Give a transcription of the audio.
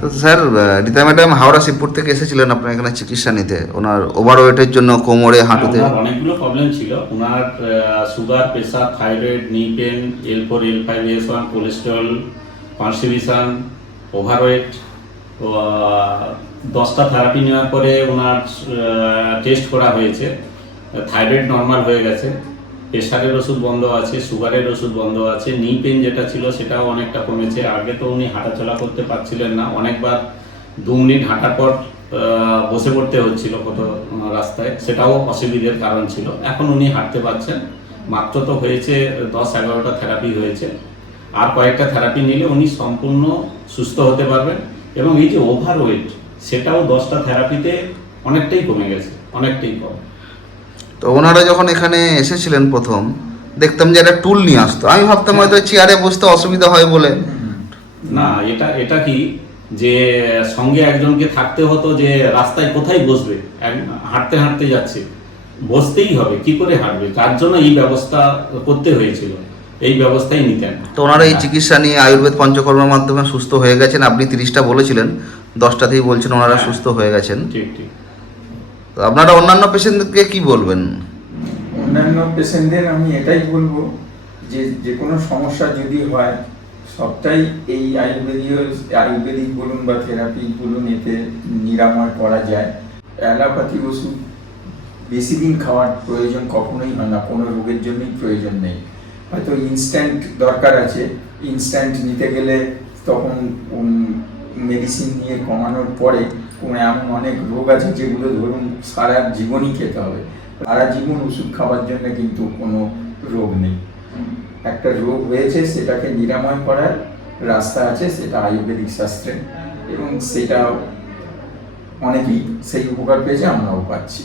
তো sir, Rita madam Howrah Shibpur থেকে এসেছিলেন আপনার এখানে চিকিৎসা নিতে। ওনার ওভারওয়েটের জন্য কোমরে হাঁটুতে। ওনার অনেকগুলো প্রবলেম ছিল। ওনার sugar, pressure, thyroid, knee pain, L4, L5, S1, cholesterol, constipation, overweight. 10টা থেরাপি নেওয়ার পরে ওনার টেস্ট করা হয়েছে, থাইরয়েড নর্মাল হয়ে গেছে, প্রেশারের ওষুধ বন্ধ আছে, সুগারের ওষুধ বন্ধ আছে, নি পেন যেটা ছিল সেটাও অনেকটা কমেছে। আগে তো উনি হাঁটাচলা করতে পারছিলেন না, অনেকবার 2 মিনিট হাঁটার পর বসে পড়তে হচ্ছিল কত রাস্তায়, সেটাও অসুবিধার কারণ ছিল। এখন উনি হাঁটতে পারছেন। মাত্র তো হয়েছে 10-11টা থেরাপি হয়েছে, আর কয়েকটা থেরাপি নিলে উনি সম্পূর্ণ সুস্থ হতে পারবেন। এবং এই যে ওভারওয়েট, সেটাও 10টা থেরাপিতে অনেকটাই কমে গেছে, অনেকটাই কম। তো ওনারা যখন এখানে এসেছিলেন প্রথম, দেখতাম যে একটা টুল নিয়ে আসতো। আমি ভাবতাম হয়তো চেয়ারে বসতে অসুবিধা হয় বলে। না, এটা এটা কি যে সঙ্গে একজনকে থাকতে হতো, যে রাস্তায় কোথায় বসবে, হাঁটতে হাঁটতে যাচ্ছে, বসতেই হবে, কি করে হাঁটবে, তার জন্য এই ব্যবস্থা করতে হয়েছিল, এই ব্যবস্থাই নিতেন। তো ওনারা এই চিকিৎসা নিয়ে আয়ুর্বেদ পঞ্চকর্মের মাধ্যমে সুস্থ হয়ে গেছেন। আপনি 30টা বলেছিলেন, 10টাতেই বলছেন ওনারা সুস্থ হয়ে গেছেন। ঠিক ঠিক। তো আপনারা অন্যান্য পেশেন্টকে কি বলবেন? অন্যান্য পেশেন্টদের আমি এটাই বলবো যে যে কোনো সমস্যা যদি হয়, সবটাই এই আয়ুর্বেদিক বলুন বা থেরাপি বলুন, এতে নিরাময় করা যায়। অ্যালোপ্যাথি ওষুধ বেশি দিন খাওয়ার প্রয়োজন কখনোই হয় না, কোনো রোগের জন্যই প্রয়োজন নেই। হয়তো ইনস্ট্যান্ট দরকার আছে, ইনস্ট্যান্ট নিতে গেলে তখন মেডিসিন নিয়ে কমানোর পরে এমন অনেক রোগ আছে যেগুলো ধরুন সারা জীবনই খেতে হবে। সারা জীবন ওষুধ খাওয়ার জন্য কিন্তু কোনো রোগ নেই। একটা রোগ হয়েছে, সেটাকে নিরাময় করার রাস্তা আছে, সেটা আয়ুর্বেদিক শাস্ত্রে, এবং সেটা অনেকেই সেই উপকার পেয়েছে, আমরাও পাচ্ছি।